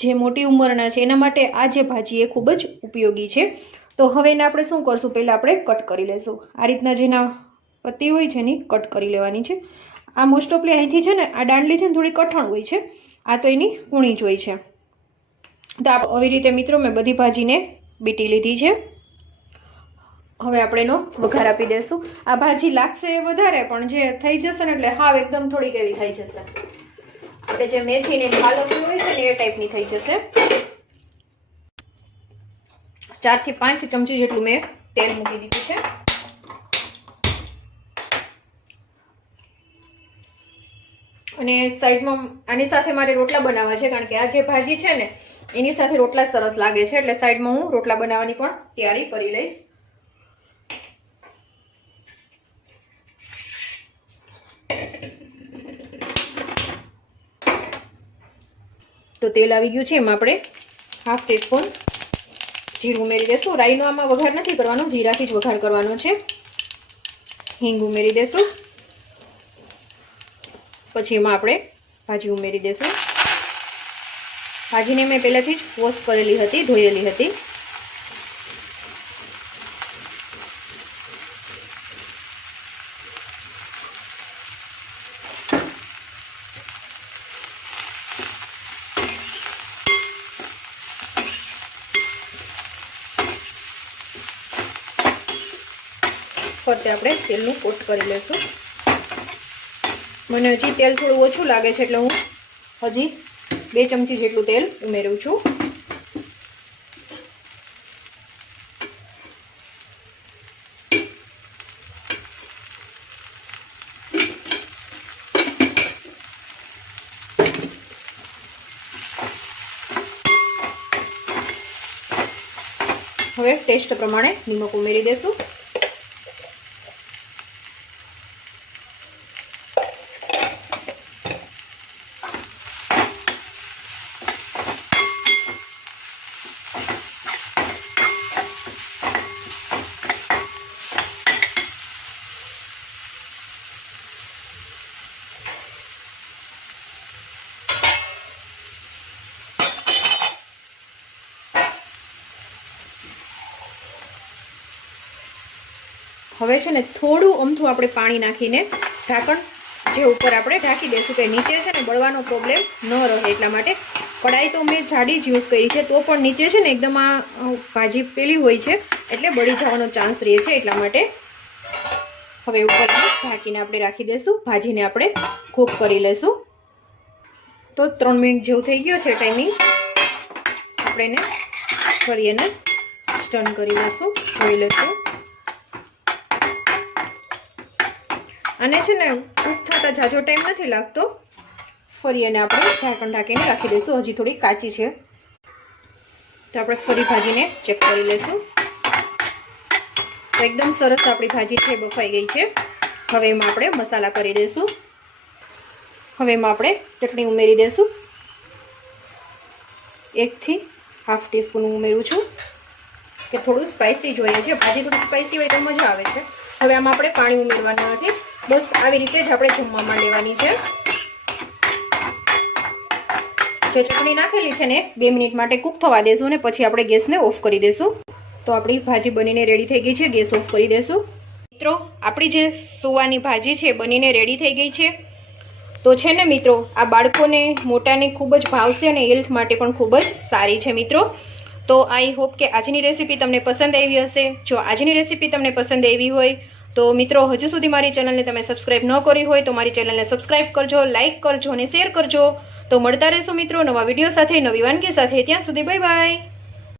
જે મોટી ઉંમરના છે એના માટે આ જે ભાજી એ ખૂબ જ ઉપયોગી છે। તો હવે એને આપણે શું કરશું, પહેલાં આપણે કટ કરી લઈશું। આ રીતના જેના પત્તી હોય છે એની કટ કરી લેવાની છે। આ મોસ્ટ ઓફલી અહીંથી છે ને આ દાંડલી છે ને થોડી કઠણ હોય છે, આ તો એની કૂણી જ હોય છે। તો આવી રીતે મિત્રો મેં બધી ભાજીને બીટી લીધી છે। હવે આપણે એનો વઘાર આપી દઈશું। આ ભાજી લાગશે વધારે પણ જે થઈ જશે ને એટલે હાવ એકદમ થોડીક એવી થઈ જશે, આપણે જે મેથીને પાલકની હોય છે ને એ ટાઈપની થઈ જશે। 4 થી 5 ચમચી જેટલું મેં તેલ મૂકી દીધું છે। અને સાઈડમાં આની સાથે મારે રોટલા બનાવવા છે, કારણ કે આ જે ભાજી છે ને એની સાથે રોટલા સરસ લાગે છે, એટલે સાઈડમાં હું રોટલા બનાવવાની પણ તૈયારી કરી લઈશ। તો તેલ આવી ગયું છે, એમાં આપણે 1/2 ટીસ્પૂન જીરું ઉમેરી દઈશું। રાઈનો આમાં વઘાર નથી કરવાનો, જીરાથી જ વઘાર કરવાનો છે। હિંગ ઉમેરી દઈશું, પછી એમાં આપણે ભાજી ઉમેરી દઈશું। ભાજીને મેં પહેલાથી જ વોશ કરેલી હતી, ધોયેલી હતી। ફરતે આપણે તેલનું કોટ કરી લઈશું। મને હજી તેલ થોડું ઓછું લાગે છે એટલે હું હજી 2 ચમચી જેટલું તેલ ઉમેરું છું। હવે ટેસ્ટ પ્રમાણે નમક ઉમેરી દઈશું। હવે છે ને થોડું અમથું આપણે પાણી નાખીને ઢાંકણ જે ઉપર આપણે ઢાંકી દઈશું, કે નીચે છે ને બળવાનો પ્રોબ્લેમ ન રહે એટલા માટે। કડાઈ તો મેં જાડી જ યુઝ કરી છે, તો પણ નીચે છે ને એકદમ આ ભાજી પેલી હોય છે એટલે બળી જવાનો ચાન્સ રહે છે, એટલા માટે। હવે ઉપર ઢાંકીને આપણે રાખી દઈશું। ભાજીને આપણે કૂક કરી લઈશું। તો 3 મિનિટ જેવું થઈ ગયો છે ટાઈમિંગ, આપણે એને ફરી એને સ્ટર્ન કરી લઈશું, જોઈ લઈશું। અને છે ને કૂક થતા જાજો ટાઈમ નથી લાગતો, ફરી એને આપણે ઢાંકણ ઢાંકીને રાખી દઈશું। હજી થોડી કાચી છે તો આપણે ફરી ભાજીને ચેક કરી લઈશું। તો એકદમ સરસ આપણી ભાજી છે બફાઈ ગઈ છે। હવે એમાં આપણે મસાલા કરી દઈશું। હવે એમાં આપણે ચટણી ઉમેરી દઈશું। 1 થી 1/2 ટીસ્પૂન ઉમેરું છું, કે થોડું સ્પાઇસી જોઈએ છે, ભાજી થોડી સ્પાઇસી હોય તો મજા આવે છે। હવે આમાં આપણે પાણી ઉમેરવાનું નથી, બસ આવી રીતે જ આપણે જમવામાં લેવાની છે। જે ચટણી નાખેલી છે ને 2 મિનિટ માટે કૂક થવા દેશું અને પછી આપણે ગેસને ઓફ કરી દેશું। તો આપણી ભાજી બનીને રેડી થઈ ગઈ છે, ગેસ ઓફ કરી દેશું। મિત્રો આપણી જે સુવાની ભાજી છે બનીને રેડી થઈ ગઈ છે। તો છે ને મિત્રો આ બાળકોને મોટાને ખૂબ જ ભાવશે અને હેલ્થ માટે પણ ખૂબ જ સારી છે મિત્રો। તો આઈ હોપ કે આજની રેસીપી તમને પસંદ આવી હશે। જો આજની રેસીપી તમને પસંદ આવી હોય તો મિત્રો હજુ સુધી મારી ચેનલને તમે સબસ્ક્રાઇબ ન કરી હોય તો મારી ચેનલને સબસ્ક્રાઇબ કરજો, લાઇક કરજો અને શેર કરજો। તો મળતા રહેશું મિત્રો નવા વિડીયો સાથે, નવી વાનગી સાથે। ત્યાં સુધી બાય બાય।